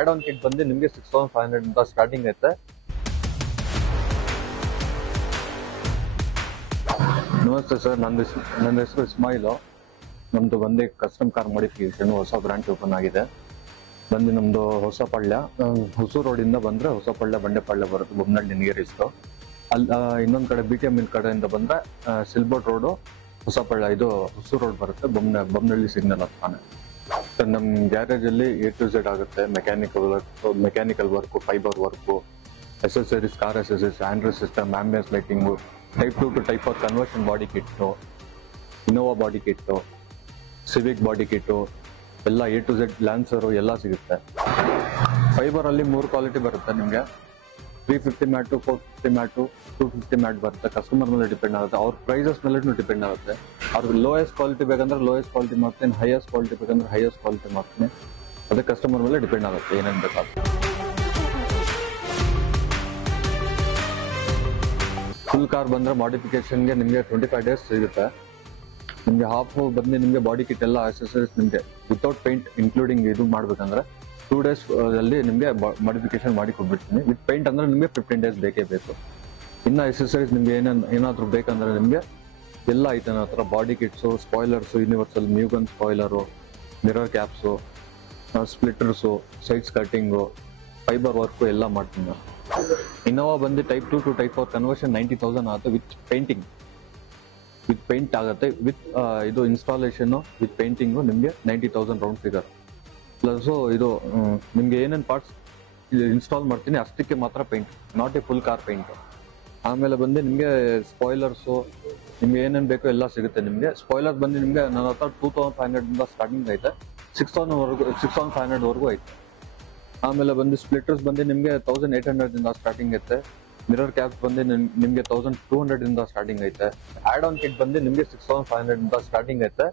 Add on kit ಬಂದು ನಿಮಗೆ 6500 ಇಂದ ಸ್ಟಾರ್ಟಿಂಗ್ ಐತೆ. ನಮಸ್ತೆ ಸರ್, ನನ್ನ ಹೆಸರು ಇಸ್ಮಾಯಿಲು. ನಮ್ದು ಬಂದು ಕಸ್ಟಮ್ ಕಾರ್ ಮಾಡಿಫಿಕೇಶನ್ ಹೊಸ ಬ್ರಾಂಚ್ ಓಪನ್ ಆಗಿದೆ. ಬಂದು ನಮ್ದು ಹೊಸಪಳ್ಳ, ಹೊಸೂರು ರೋಡಿಂದ ಬಂದ್ರೆ ಹೊಸಪಳ್ಳ ಬಂಡೆಪಳ್ಳ ಬರುತ್ತೆ, ಬೊಮ್ಮನಹಳ್ಳಿ ನಿಯರೆಸ್ಟ್. ಅಲ್ಲಿ ಇನ್ನೊಂದ್ ಕಡೆ BTM ಕಡೆಯಿಂದ ಬಂದ್ರೆ ಸಿಲ್ಬರ್ಟ್ ರೋಡು ಹೊಸಪಳ್ಳ, ಇದು ಹೊಸೂರು ರೋಡ್ ಬರುತ್ತೆ, ಬೊಮ್ಮನಹಳ್ಳಿ ಸಿಗ್ನಲ್ ಹತ್ತಾನೆ. ಸರ್, ನಮ್ ಗ್ಯಾರೇಜ್ ಅಲ್ಲಿ A to Z ಆಗುತ್ತೆ. Mechanical work, fibre work, accessories, car accessories, Android system, ambience lighting, type 2 to type 4 conversion body kit, Innova body kit, Civic body kit ಎಲ್ಲ A to Z, ಲ್ಯಾನ್ಸರು ಎಲ್ಲ ಸಿಗುತ್ತೆ. Fibre ಅಲ್ಲಿ 3 quality ಬರುತ್ತೆ ನಿಮ್ಗೆ. 350 mat, 450 mat, 250 mat ಬರುತ್ತೆ. Customer ಮೇಲೆ depend ಆಗುತ್ತೆ, ಅವ್ರ ಪ್ರೈಸಸ್ ಮೇಲೆ ಡಿಪೆಂಡ್ ಆಗುತ್ತೆ. ಅವ್ರಿಗೆ ಲೋಯೆಸ್ಟ್ ಕ್ವಾಲಿಟಿ ಬೇಕಂದ್ರೆ ಲೋಯೆಸ್ಟ್ ಕ್ವಾಲಿಟಿ ಮಾಡ್ತೀನಿ, ಹೈಯೆಸ್ಟ್ ಕ್ವಾಲಿಟಿ ಬೇಕಂದ್ರೆ ಹೈಯೆಸ್ಟ್ ಕ್ವಾಲಿಟಿ ಮಾಡ್ತೀನಿ. ಅದೇ ಕಸ್ಟಮರ್ ಮೇಲೆ ಡಿಪೆಂಡ್ ಆಗುತ್ತೆ ಏನೇನು ಬೇಕಾಗುತ್ತೆ. ಫುಲ್ ಕಾರ್ ಬಂದ್ರೆ ಮಾಡಿಫಿಕೇಶನ್ಗೆ ನಿಮಗೆ 25 ಡೇಸ್ ಸಿಗುತ್ತೆ. ನಿಮ್ಗೆ ಹಾಫ್ ಬಂದು ನಿಮ್ಗೆ ಬಾಡಿ ಕಿಟ್ ಎಲ್ಲ ಅಸೆಸರೀಸ್ ನಿಮ್ಗೆ ವಿತೌಟ್ ಪೇಂಟ್ ಇನ್ಕ್ಲೂಡಿಂಗ್ ಇದು ಮಾಡ್ಬೇಕಂದ್ರೆ 2 ಡೇಸ್ ಅಲ್ಲಿ ನಿಮ್ಗೆ ಮಾಡಿಫಿಕೇಶನ್ ಮಾಡಿ ಕೊಟ್ಬಿಡ್ತೀನಿ. ವಿತ್ ಪೇಂಟ್ ಅಂದ್ರೆ ನಿಮ್ಗೆ 15 ಡೇಸ್ ಬೇಕೇ ಬೇಕು. ಇನ್ನ ಅಸೆಸರೀಸ್ ನಿಮ್ಗೆ ಏನಾದ್ರು ಬೇಕಂದ್ರೆ ನಿಮ್ಗೆ ಎಲ್ಲ ಐತೆ ನನ್ನ ಹತ್ರ. Body kits, spoilers, universal Mugen spoilers, mirror caps, splitters, sides cutting, fibre work ಎಲ್ಲ ಮಾಡ್ತೀನಿ ನಾನು. ಇನೋವಾ ಬಂದು ಟೈಪ್ 2 to ಟೈಪ್ 4 ಕನ್ವರ್ಷನ್ 90,000 ಆಗುತ್ತೆ. ವಿತ್ ಪೇಂಟ್ ಆಗುತ್ತೆ. ವಿತ್ ಇದು ಇನ್ಸ್ಟಾಲೇಷನ್ ವಿತ್ ಪೇಂಟಿಂಗು ನಿಮ್ಗೆ 90,000 ರೌಂಡ್ ಫಿಗರ್. ಪ್ಲಸ್ ಇದು ನಿಮ್ಗೆ ಏನೇನು ಪಾರ್ಟ್ಸ್ ಇನ್ಸ್ಟಾಲ್ ಮಾಡ್ತೀನಿ ಅಷ್ಟಕ್ಕೆ ಮಾತ್ರ paint, not A full car paint. ಆಮೇಲೆ ಬಂದು ನಿಮ್ಗೆ ಸ್ಪಾಯ್ಲರ್ಸು ನಿಮ್ಗೆ ಏನೇನು ಬೇಕೋ ಎಲ್ಲ ಸಿಗುತ್ತೆ ನಿಮ್ಗೆ. ಸ್ಪಾಯ್ಲರ್ ಬಂದು ನಿಮ್ಗೆ ನನ್ನ ಹತ್ರ 2500 ಇಂದ ಸ್ಟಾರ್ಟಿಂಗ್ ಐತೆ, 6500 ವರೆಗೂ ಐತೆ. ಆಮೇಲೆ ಬಂದು ಸ್ಪ್ಲಿಟರ್ಸ್ ಬಂದು ನಿಮ್ಗೆ 1800 ಇಂದ ಸ್ಟಾರ್ಟಿಂಗ್ ಐತೆ. ಮಿರರ್ ಕ್ಯಾಪ್ಸ್ ಬಂದು ನಿಮ್ಗೆ 1200 ಇಂದ ಸ್ಟಾರ್ಟಿಂಗ್ ಐತೆ. ಆಡ್ ಆನ್ ಕಿಟ್ ಬಂದು ನಿಮ್ಗೆ 6500 ಇಂದ ಸ್ಟಾರ್ಟಿಂಗ್ ಐತೆ.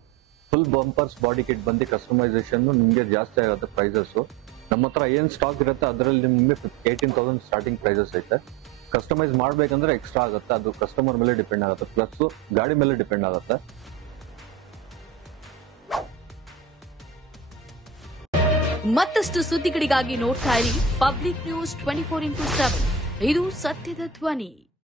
ಫುಲ್ ಬಂಪರ್ಸ್ ಬಾಡಿ ಕಿಟ್ ಬಂದು ಕಸ್ಟಮೈಸೇಷನ್ ನಿಮ್ಗೆ ಜಾಸ್ತಿ ಆಗುತ್ತೆ ಪ್ರೈಸಸ್. ನಮ್ಮ ಹತ್ರ ಏನ್ ಸ್ಟಾಕ್ ಇರುತ್ತೆ ಅದರಲ್ಲಿ ನಿಮ್ಗೆ 18,000 ಸ್ಟಾರ್ಟಿಂಗ್ ಪ್ರೈಸಸ್ ಐತೆ. ಕಸ್ಟಮೈಸ್ ಮಾಡ್ಬೇಕಂದ್ರೆ ಎಕ್ಸ್ಟ್ರಾ ಆಗುತ್ತೆ, ಅದು ಕಸ್ಟಮರ್ ಮೇಲೆ ಡಿಪೆಂಡ್ ಆಗುತ್ತೆ, ಪ್ಲಸ್ ಗಾಡಿ ಮೇಲೆ ಡಿಪೆಂಡ್ ಆಗುತ್ತೆ. ಮತ್ತಷ್ಟು ಸುದ್ದಿಗಳಿಗಾಗಿ ನೋಡ್ತಾ ಇರಿ ಪಬ್ಲಿಕ್ ನ್ಯೂಸ್ 24x7. ಇದು ಸತ್ಯದ ಧ್ವನಿ.